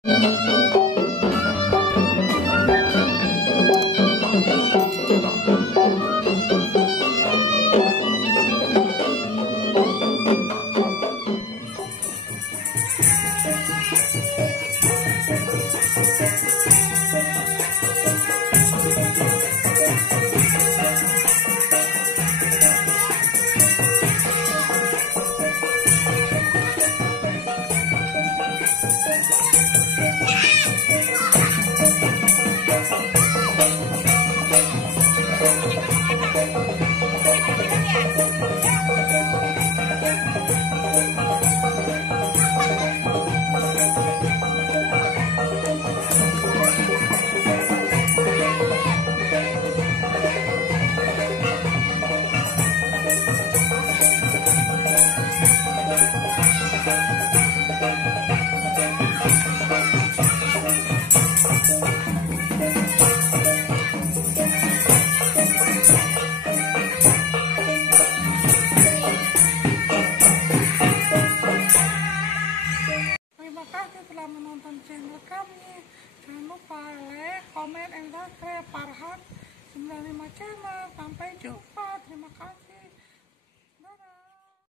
Terima kasih telah menonton channel kami. Jangan lupa like, komen, dan subscribe Farhan 95 Channel. Sampai jumpa. Terima kasih.